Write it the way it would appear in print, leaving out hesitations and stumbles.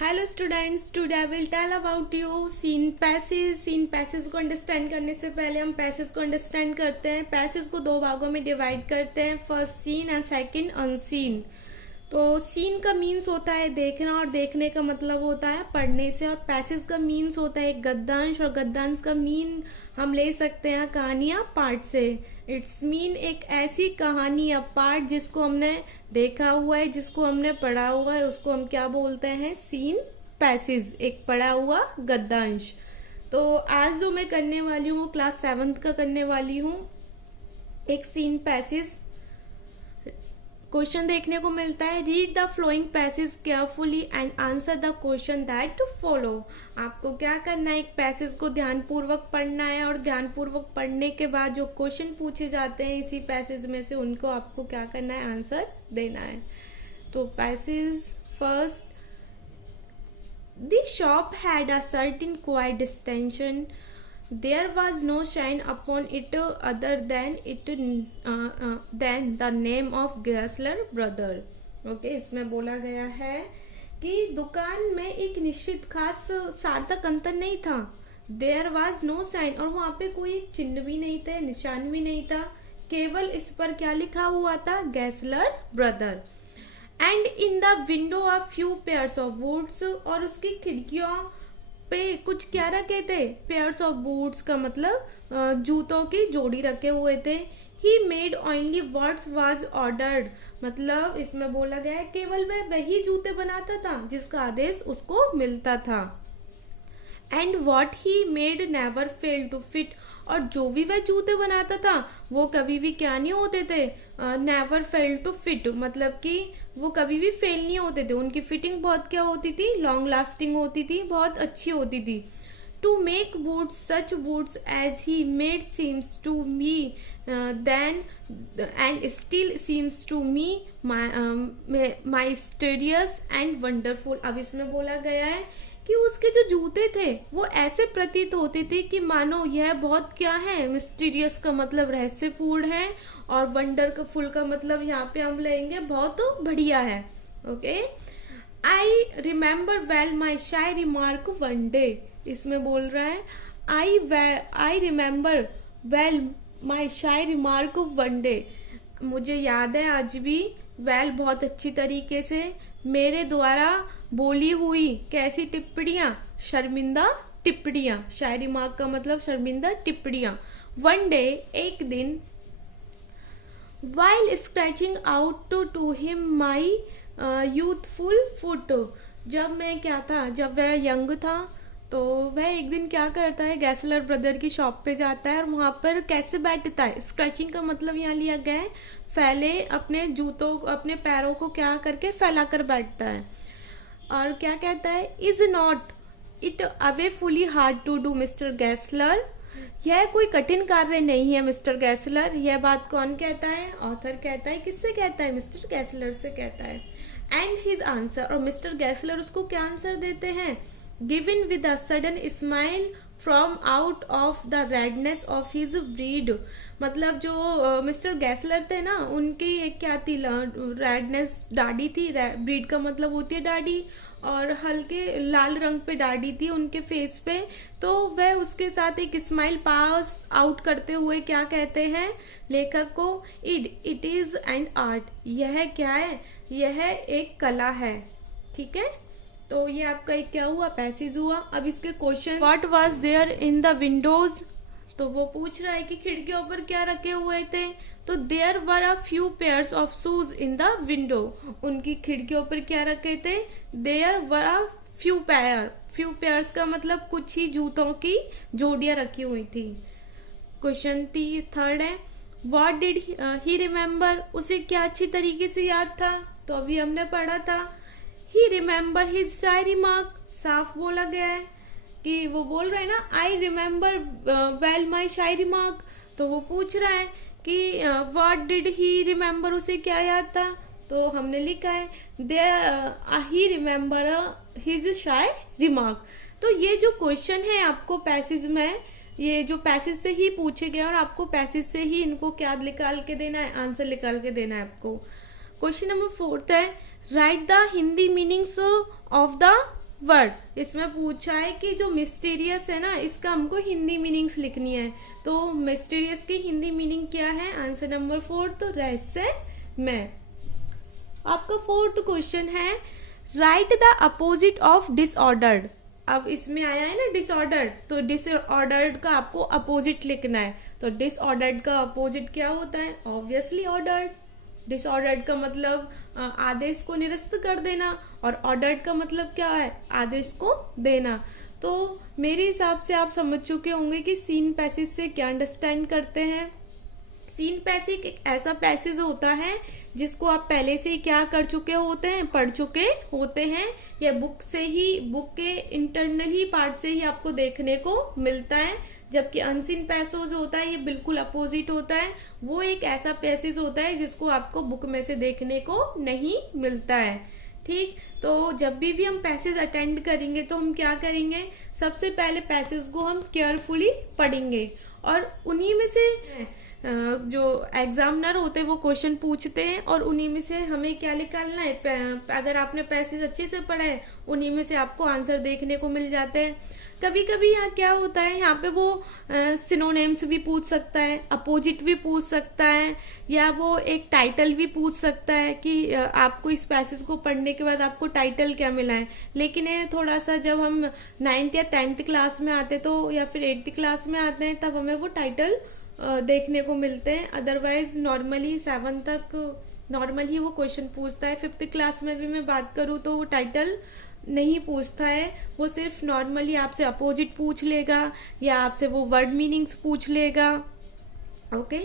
Hello students, today I will tell about you seen passage. Seen passage को understand करने से पहले हम पैसेज को अंडरस्टैंड करते हैं। पैसेज को दो भागों में डिवाइड करते हैं, first seen and second unseen. तो सीन का मीन्स होता है देखना, और देखने का मतलब होता है पढ़ने से। और पैसेज का मीन्स होता है गद्यांश, और गद्यांश का मीन हम ले सकते हैं कहानी या पाठ से। इट्स मीन एक ऐसी कहानी या पाठ जिसको हमने देखा हुआ है, जिसको हमने पढ़ा हुआ है, उसको हम क्या बोलते हैं? सीन पैसेज, एक पढ़ा हुआ गद्यांश। तो आज जो मैं करने वाली हूँ क्लास 7th का करने वाली हूँ, एक सीन पैसेज। क्वेश्चन देखने को मिलता है, read the flowing passage carefully and answer the question that to follow. आपको क्या करना है? एक पैसेज को ध्यानपूर्वक पढ़ना है, और ध्यानपूर्वक पढ़ने के बाद जो क्वेश्चन पूछे जाते हैं इसी पैसेज में से, उनको आपको क्या करना है? आंसर देना है। तो passage first, the shop had a certain quite distension. There was no sign upon it other than the name of Gessler brother. Okay, इसमें बोला गया है कि दुकान में एक निश्चित खास सार्थक अंतर नहीं था. There was no sign, और वहाँ पे कोई चिन्ह भी नहीं था, निशान भी नहीं था. केवल इस पर क्या लिखा हुआ था? Gessler brother. And in the window of few pairs of woods, और उसकी खिड़कियों पे कुछ क्या रखे थे? पेयर्स ऑफ बूट्स का मतलब जूतों की जोड़ी रखे हुए थे. He made only what was ordered, मतलब इसमें बोला गया है केवल वह वही जूते बनाता था जिसका आदेश उसको मिलता था. And what he made never fail to fit, और जो भी वह जूते बनाता था वो कभी भी क्या नहीं होते थे? नेवर फेल टू फिट, मतलब कि वो कभी भी फेल नहीं होते थे. उनकी फिटिंग बहुत क्या होती थी? लॉन्ग लास्टिंग होती थी, बहुत अच्छी होती थी. To make boots such boots as he made seems to me then and still seems to me mysterious and wonderful. अब इसमें बोला गया है कि उसके जो जूते थे वो ऐसे प्रतीत होते थे कि मानो यह बहुत क्या है? मिस्टीरियस का मतलब रहस्यपूर्ण है, और वंडरफुल का मतलब यहाँ पे हम लेंगे बहुत बढ़िया है. Okay, I remember well my shy remark one day. इसमें बोल रहा है I remember well my shy remark one day. मुझे याद है आज भी, वेल बहुत अच्छी तरीके से, मेरे द्वारा बोली हुई कैसी टिप्पणियां? शर्मिंदा टिप्पणियां. शायरी मार्क का मतलब शर्मिंदा टिप्पणियां. वन डे, एक दिन, while scratching out to him my youthful foot. जब मैं क्या था, जब वह यंग था, तो वह एक दिन क्या करता है? गैसलर ब्रदर की शॉप पे जाता है, और वहां पर कैसे बैठता है? स्क्रैचिंग का मतलब यहाँ लिया गया है फैले, अपने जूतों, अपने पैरों को क्या करके फैला कर बैठता है. और क्या कहता है? Is not it awfully hard to do mister Gessler. यह कोई कठिन कार्य नहीं है मिस्टर गैसलर. यह बात कौन कहता है? ऑथर कहता है. किससे कहता है? मिस्टर गैसलर से कहता है. एंड हिज आंसर, और मिस्टर गैसलर उसको क्या आंसर देते हैं? Given with a sudden smile from out of the redness of his breed. मतलब जो मिस्टर गैसलर थे ना, उनकी एक क्या थी? रेडनेस, दाढ़ी थी. ब्रीड का मतलब होती है दाढ़ी, और हल्के लाल रंग पे दाढ़ी थी उनके फेस पे. तो वह उसके साथ एक स्माइल पास आउट करते हुए क्या कहते हैं लेखक को? It is an art. यह क्या है? यह एक कला है. ठीक है, तो ये आपका एक क्या हुआ? पैसेज हुआ. अब इसके question, what was there in the windows. तो वो पूछ रहा है कि खिड़कियों पर क्या रखे हुए थे. तो there were a few pairs of shoes in the window. उनकी खिड़कियों पर क्या रखे थे? There were a few pair. Few pairs का मतलब कुछ ही जूतों की जोड़ियां रखी हुई थी. क्वेश्चन थर्ड है, व्हाट डिड ही रिमेम्बर. उसे क्या अच्छी तरीके से याद था? तो अभी हमने पढ़ा था, ही रिमेम्बर हिज शायरी मार्क. साफ बोला गया है कि वो बोल रहे हैं ना, I remember well my Shayari mark. तो वो पूछ रहा है कि व्हाट डिड ही रिमेम्बर, उसे क्या याद था? तो हमने लिखा है ही रिमेम्बर हिज शाय रिमार्क. तो ये जो क्वेश्चन है आपको पैसेज में, ये जो पैसेज से ही पूछे गए, और आपको पैसेज से ही इनको क्या निकाल के देना है? आंसर निकाल के देना है आपको. क्वेश्चन नंबर 4 है, right the Hindi meanings of the word इसमें पूछा है कि जो मिस्टीरियस है ना, इसका हमको हिंदी मीनिंग्स लिखनी है। तो मिस्टीरियस की हिंदी मीनिंग क्या है? आंसर नंबर 4, तो रहस्यमय। आपका फोर्थ क्वेश्चन है, right the opposite of disordered. अब इसमें आया है ना डिसऑर्डर्ड, तो डिसऑर्डर्ड का आपको अपोजिट लिखना है। तो डिसऑर्डर्ड का अपोजिट क्या होता है? Obviously ordered. डिसऑर्डर्ड का मतलब आदेश को निरस्त कर देना, और ऑर्डर्ड का मतलब क्या है? आदेश को देना। तो मेरे हिसाब से आप समझ चुके होंगे कि सीन पैसेज से क्या अंडरस्टैंड करते हैं। सीन पैसेज एक ऐसा पैसेज होता है जिसको आप पहले से ही क्या कर चुके होते हैं? पढ़ चुके होते हैं, या बुक से ही, बुक के इंटरनल ही पार्ट से ही आपको देखने को मिलता है। जबकि अनसीन पैसेज होता है, ये बिल्कुल अपोजिट होता है। वो एक ऐसा पैसेज होता है जिसको आपको बुक में से देखने को नहीं मिलता है। ठीक, तो जब भी हम पैसेज अटेंड करेंगे तो हम क्या करेंगे? सबसे पहले पैसेज को हम केयरफुली पढ़ेंगे, और उन्हीं में से जो एग्जामिनर होते हैं वो क्वेश्चन पूछते हैं, और उन्हीं में से हमें क्या निकालना है। अगर आपने पैसेज अच्छे से पढ़ा है, उन्हीं में से आपको आंसर देखने को मिल जाते हैं। कभी कभी यहाँ क्या होता है, यहाँ पे वो सिनोनिम्स भी पूछ सकता है, अपोजिट भी पूछ सकता है, या वो एक टाइटल भी पूछ सकता है कि आपको इस पैसेज को पढ़ने के बाद आपको टाइटल क्या मिला है। लेकिन ये थोड़ा सा जब हम 9th या 10th क्लास में आते तो, या फिर 8th क्लास में आते हैं, तब हमें वो टाइटल देखने को मिलते हैं। अदरवाइज नॉर्मली 7 तक नॉर्मल ही वो क्वेश्चन पूछता है। 5th क्लास में भी मैं बात करूँ तो वो टाइटल नहीं पूछता है, वो सिर्फ नॉर्मली आपसे अपोजिट पूछ लेगा, या आपसे वो वर्ड मीनिंग्स पूछ लेगा। ओके,